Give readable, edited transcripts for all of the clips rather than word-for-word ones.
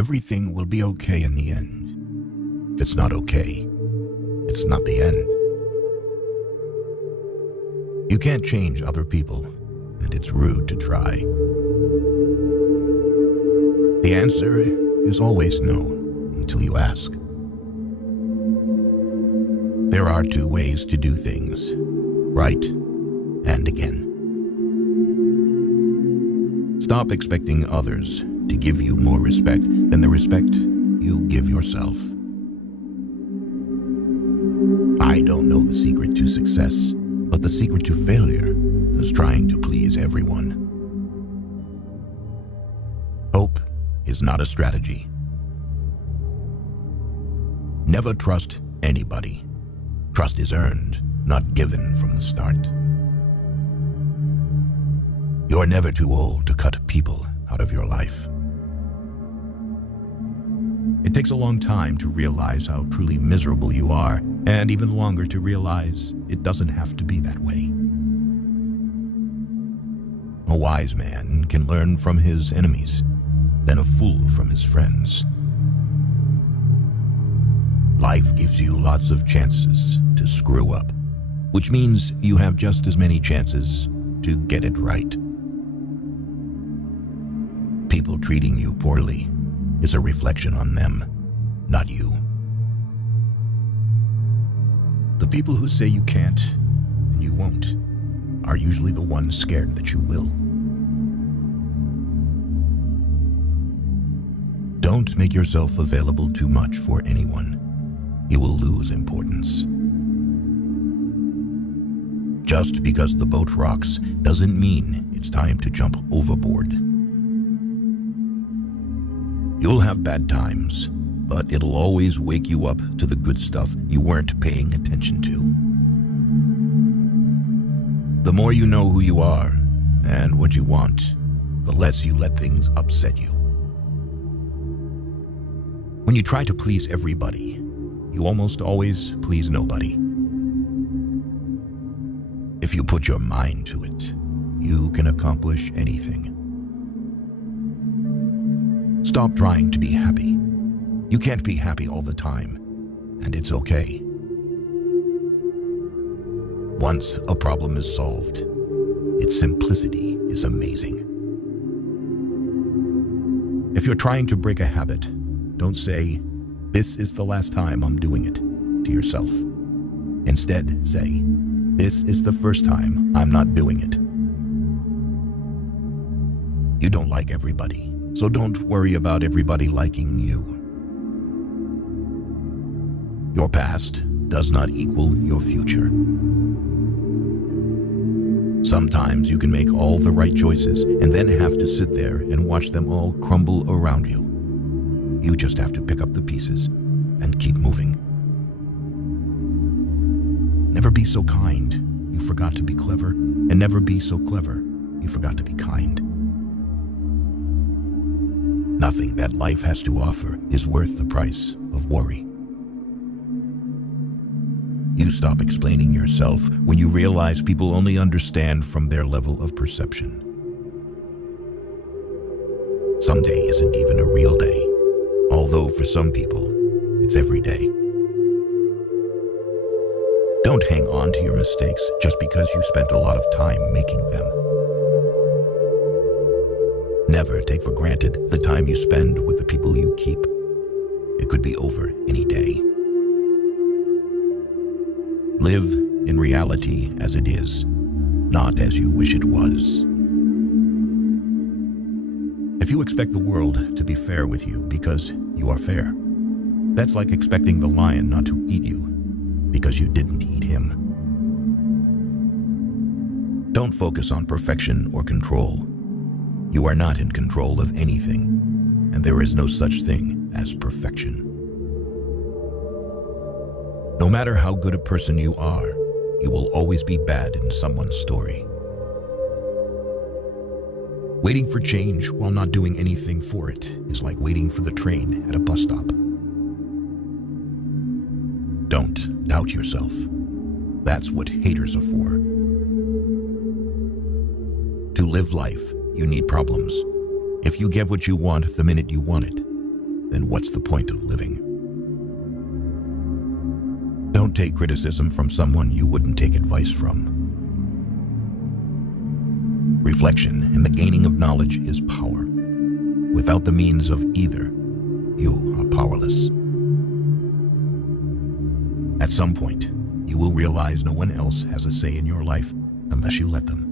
Everything will be okay in the end. If it's not okay, it's not the end. You can't change other people, and it's rude to try. The answer is always no, until you ask. There are two ways to do things, right and again. Stop expecting others to give you more respect than the respect you give yourself. I don't know the secret to success, but the secret to failure is trying to please everyone. Hope is not a strategy. Never trust anybody. Trust is earned, not given from the start. You're never too old to cut people out of your life. It takes a long time to realize how truly miserable you are, and even longer to realize it doesn't have to be that way. A wise man can learn from his enemies, then a fool from his friends. Life gives you lots of chances to screw up, which means you have just as many chances to get it right. People treating you poorly is a reflection on them, not you. The people who say you can't and you won't are usually the ones scared that you will. Don't make yourself available too much for anyone. You will lose importance. Just because the boat rocks doesn't mean it's time to jump overboard. You'll have bad times, but it'll always wake you up to the good stuff you weren't paying attention to. The more you know who you are and what you want, the less you let things upset you. When you try to please everybody, you almost always please nobody. If you put your mind to it, you can accomplish anything. Stop trying to be happy. You can't be happy all the time, and it's okay. Once a problem is solved, its simplicity is amazing. If you're trying to break a habit, don't say, "This is the last time I'm doing it," to yourself. Instead, say, "This is the first time I'm not doing it." You don't like everybody, so don't worry about everybody liking you. Your past does not equal your future. Sometimes you can make all the right choices and then have to sit there and watch them all crumble around you. You just have to pick up the pieces and keep moving. Never be so kind you forgot to be clever, and never be so clever you forgot to be kind. Nothing that life has to offer is worth the price of worry. You stop explaining yourself when you realize people only understand from their level of perception. Someday isn't even a real day, although for some people, it's every day. Don't hang on to your mistakes just because you spent a lot of time making them. Never take for granted the time you spend with the people you keep. It could be over any day. Live in reality as it is, not as you wish it was. If you expect the world to be fair with you because you are fair, that's like expecting the lion not to eat you because you didn't eat him. Don't focus on perfection or control. You are not in control of anything, and there is no such thing as perfection. No matter how good a person you are, you will always be bad in someone's story. Waiting for change while not doing anything for it is like waiting for the train at a bus stop. Don't doubt yourself. That's what haters are for. To live life, you need problems. If you get what you want the minute you want it, then what's the point of living? Don't take criticism from someone you wouldn't take advice from. Reflection and the gaining of knowledge is power. Without the means of either, you are powerless. At some point, you will realize no one else has a say in your life unless you let them.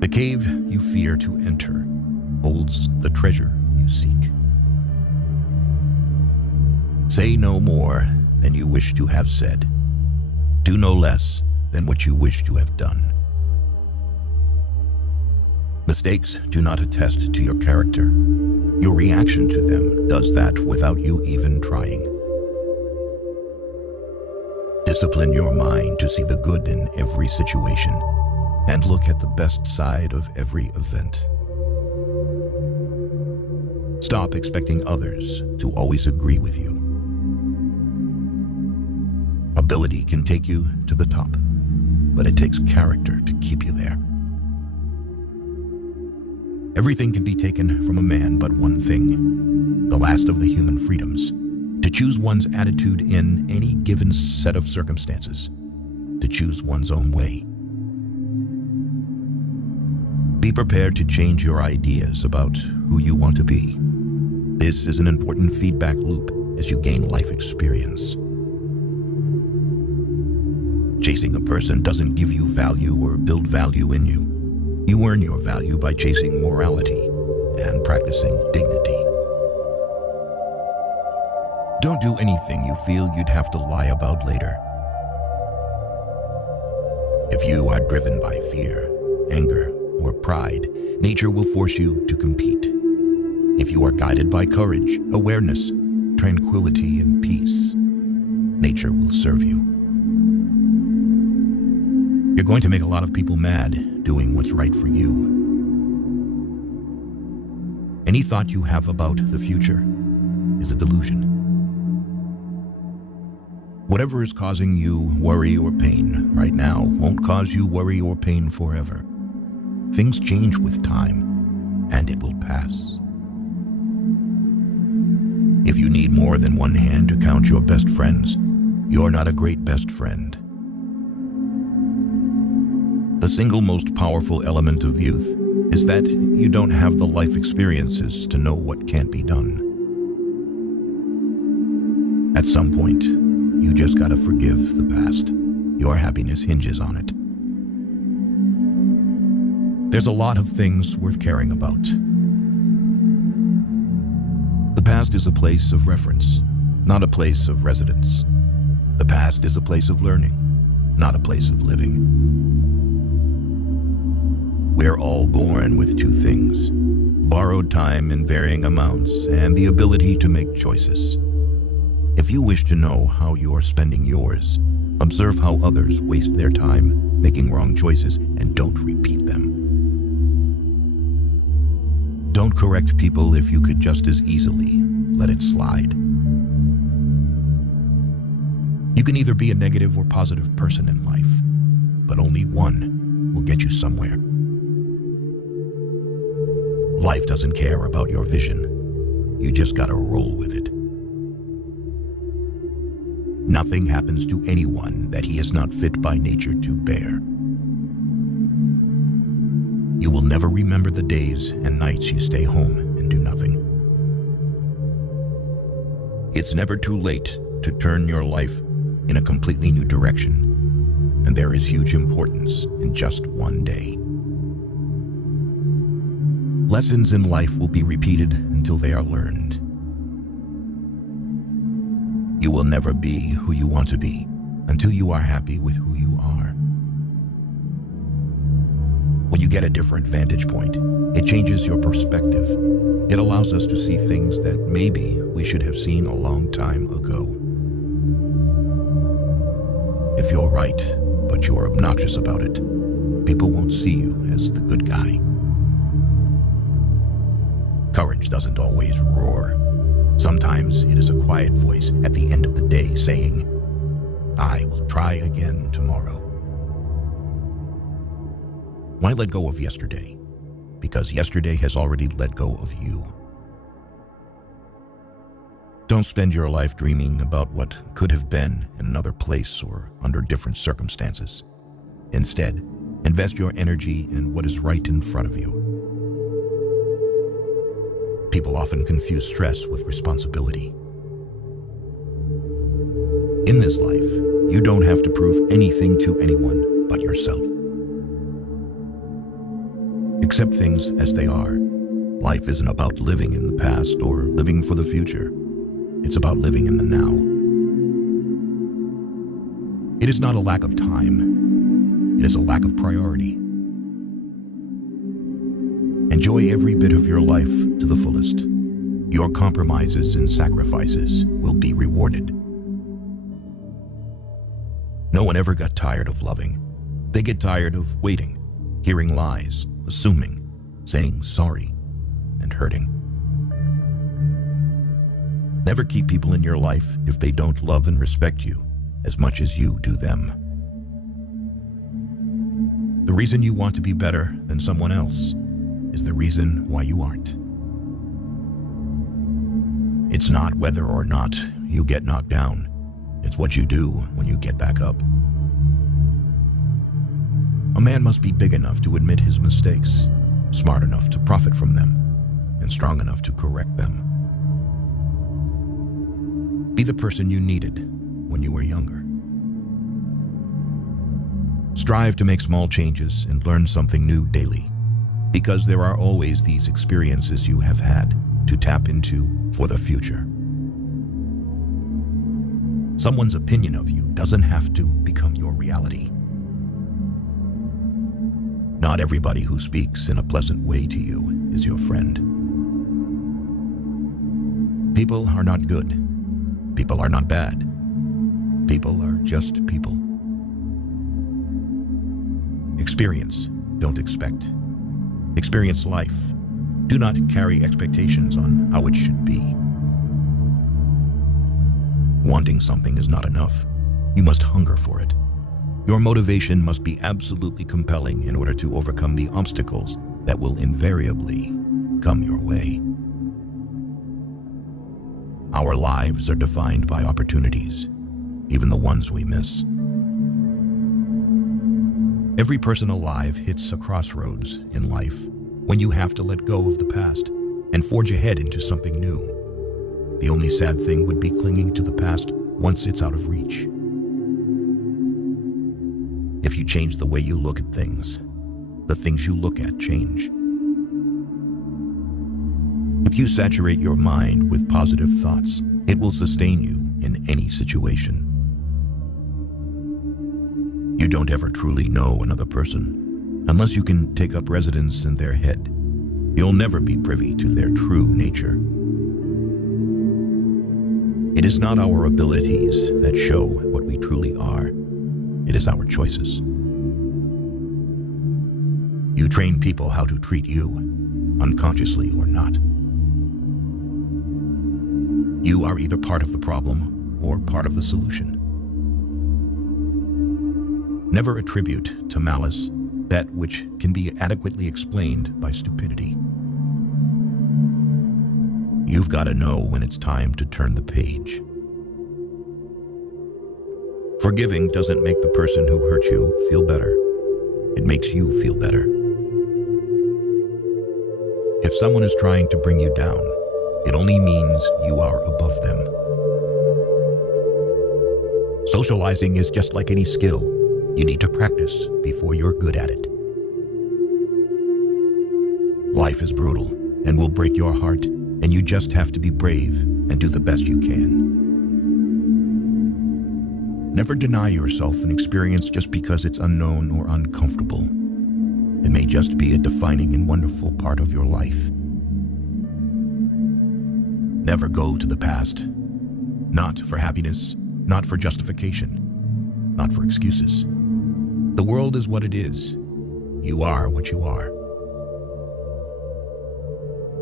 The cave you fear to enter holds the treasure you seek. Say no more than you wish to have said. Do no less than what you wish to have done. Mistakes do not attest to your character. Your reaction to them does that without you even trying. Discipline your mind to see the good in every situation and look at the best side of every event. Stop expecting others to always agree with you. Ability can take you to the top, but it takes character to keep you there. Everything can be taken from a man but one thing, the last of the human freedoms, to choose one's attitude in any given set of circumstances, to choose one's own way. Be prepared to change your ideas about who you want to be. This is an important feedback loop as you gain life experience. Chasing a person doesn't give you value or build value in you. You earn your value by chasing morality and practicing dignity. Don't do anything you feel you'd have to lie about later. If you are driven by fear, anger, or pride, nature will force you to compete. If you are guided by courage, awareness, tranquility, and peace, nature will serve you. You're going to make a lot of people mad doing what's right for you. Any thought you have about the future is a delusion. Whatever is causing you worry or pain right now won't cause you worry or pain forever. Things change with time, and it will pass. If you need more than one hand to count your best friends, you're not a great best friend. The single most powerful element of youth is that you don't have the life experiences to know what can't be done. At some point, you just gotta forgive the past. Your happiness hinges on it. There's a lot of things worth caring about. The past is a place of reference, not a place of residence. The past is a place of learning, not a place of living. We're all born with two things: borrowed time in varying amounts and the ability to make choices. If you wish to know how you're spending yours, observe how others waste their time making wrong choices and don't repeat them. Don't correct people if you could just as easily let it slide. You can either be a negative or positive person in life, but only one will get you somewhere. Life doesn't care about your vision. You just gotta roll with it. Nothing happens to anyone that he is not fit by nature to bear. You will never remember the days and nights you stay home and do nothing. It's never too late to turn your life in a completely new direction, and there is huge importance in just one day. Lessons in life will be repeated until they are learned. You will never be who you want to be until you are happy with who you are. When you get a different vantage point, it changes your perspective. It allows us to see things that maybe we should have seen a long time ago. If you're right, but you're obnoxious about it, people won't see you as the good guy. Courage doesn't always roar. Sometimes it is a quiet voice at the end of the day saying, "I will try again tomorrow." Why let go of yesterday? Because yesterday has already let go of you. Don't spend your life dreaming about what could have been in another place or under different circumstances. Instead, invest your energy in what is right in front of you. People often confuse stress with responsibility. In this life, you don't have to prove anything to anyone but yourself. Accept things as they are. Life isn't about living in the past or living for the future. It's about living in the now. It is not a lack of time. It is a lack of priority. Enjoy every bit of your life to the fullest. Your compromises and sacrifices will be rewarded. No one ever got tired of loving. They get tired of waiting, hearing lies, assuming, saying sorry, and hurting. Never keep people in your life if they don't love and respect you as much as you do them. The reason you want to be better than someone else is the reason why you aren't. It's not whether or not you get knocked down. It's what you do when you get back up. A man must be big enough to admit his mistakes, smart enough to profit from them, and strong enough to correct them. Be the person you needed when you were younger. Strive to make small changes and learn something new daily, because there are always these experiences you have had to tap into for the future. Someone's opinion of you doesn't have to become your reality. Not everybody who speaks in a pleasant way to you is your friend. People are not good. People are not bad. People are just people. Experience, don't expect. Experience life. Do not carry expectations on how it should be. Wanting something is not enough. You must hunger for it. Your motivation must be absolutely compelling in order to overcome the obstacles that will invariably come your way. Our lives are defined by opportunities, even the ones we miss. Every person alive hits a crossroads in life when you have to let go of the past and forge ahead into something new. The only sad thing would be clinging to the past once it's out of reach. If you change the way you look at things, the things you look at change. If you saturate your mind with positive thoughts, it will sustain you in any situation. You don't ever truly know another person unless you can take up residence in their head. You'll never be privy to their true nature. It is not our abilities that show what we truly are. It is our choices. You train people how to treat you, unconsciously or not. You are either part of the problem or part of the solution. Never attribute to malice that which can be adequately explained by stupidity. You've got to know when it's time to turn the page. Forgiving doesn't make the person who hurt you feel better. It makes you feel better. If someone is trying to bring you down, it only means you are above them. Socializing is just like any skill. You need to practice before you're good at it. Life is brutal and will break your heart, and you just have to be brave and do the best you can. Never deny yourself an experience just because it's unknown or uncomfortable. It may just be a defining and wonderful part of your life. Never go to the past. Not for happiness, not for justification, not for excuses. The world is what it is. You are what you are.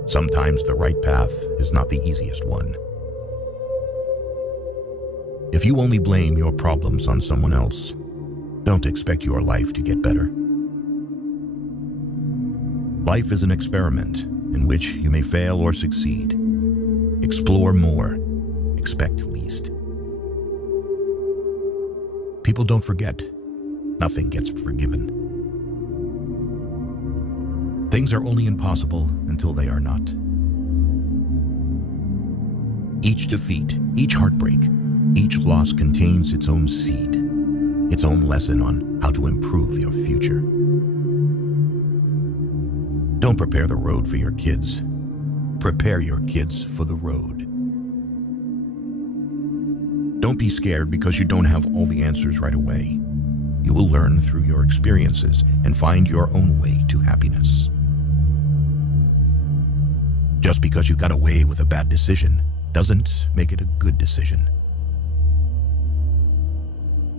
Sometimes the right path is not the easiest one. If you only blame your problems on someone else, don't expect your life to get better. Life is an experiment in which you may fail or succeed. Explore more, expect least. People don't forget. Nothing gets forgiven. Things are only impossible until they are not. Each defeat, each heartbreak, each loss contains its own seed, its own lesson on how to improve your future. Don't prepare the road for your kids. Prepare your kids for the road. Don't be scared because you don't have all the answers right away. You will learn through your experiences and find your own way to happiness. Just because you got away with a bad decision doesn't make it a good decision.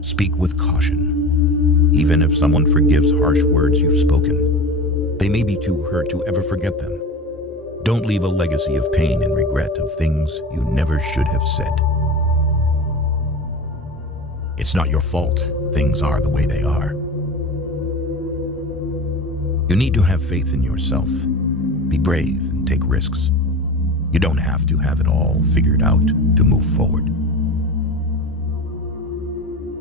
Speak with caution. Even if someone forgives harsh words you've spoken, they may be too hurt to ever forget them. Don't leave a legacy of pain and regret of things you never should have said. It's not your fault things are the way they are. You need to have faith in yourself. Be brave and take risks. You don't have to have it all figured out to move forward.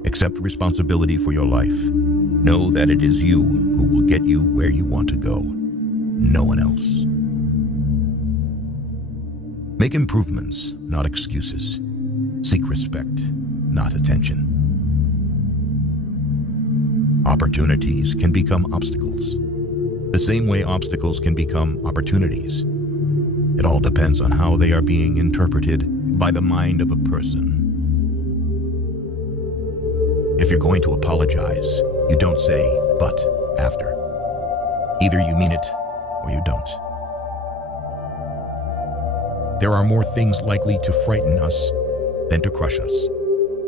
Accept responsibility for your life. Know that it is you who will get you where you want to go, no one else. Make improvements, not excuses. Seek respect, not attention. Opportunities can become obstacles, the same way obstacles can become opportunities. It all depends on how they are being interpreted by the mind of a person. If you're going to apologize, you don't say, "but" after. Either you mean it or you don't. There are more things likely to frighten us than to crush us.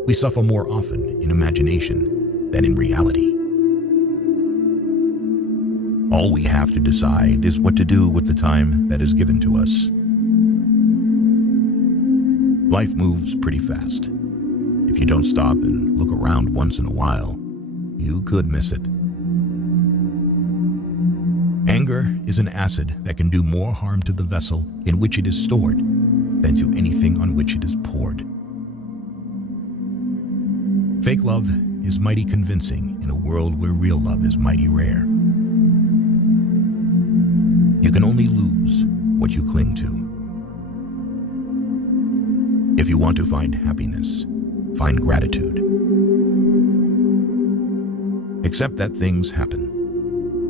We suffer more often in imagination than in reality. All we have to decide is what to do with the time that is given to us. Life moves pretty fast. If you don't stop and look around once in a while, you could miss it. Anger is an acid that can do more harm to the vessel in which it is stored than to anything on which it is poured. Fake love is mighty convincing in a world where real love is mighty rare. You can only lose what you cling to. If you want to find happiness, find gratitude. Accept that things happen.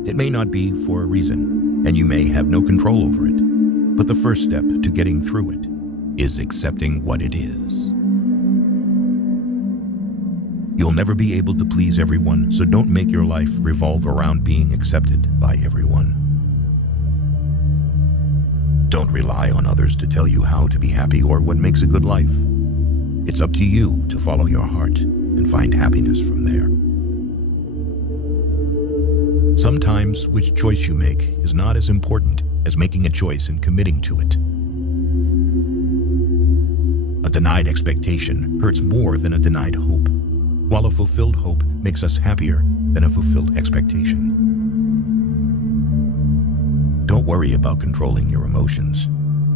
It may not be for a reason, and you may have no control over it, but the first step to getting through it is accepting what it is. You'll never be able to please everyone, so don't make your life revolve around being accepted by everyone. Don't rely on others to tell you how to be happy or what makes a good life. It's up to you to follow your heart and find happiness from there. Sometimes which choice you make is not as important as making a choice and committing to it. A denied expectation hurts more than a denied hope, while a fulfilled hope makes us happier than a fulfilled expectation. Don't worry about controlling your emotions.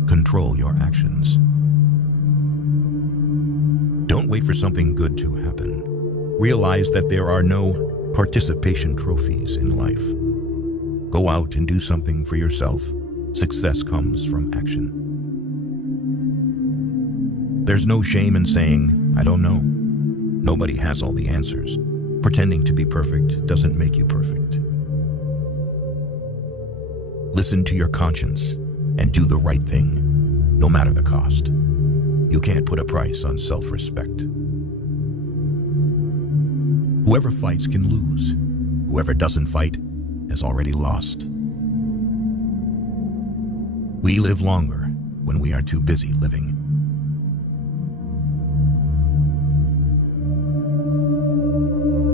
Control your actions. Don't wait for something good to happen. Realize that there are no participation trophies in life. Go out and do something for yourself. Success comes from action. There's no shame in saying, "I don't know." Nobody has all the answers. Pretending to be perfect doesn't make you perfect. Listen to your conscience and do the right thing, no matter the cost. You can't put a price on self-respect. Whoever fights can lose. Whoever doesn't fight has already lost. We live longer when we are too busy living.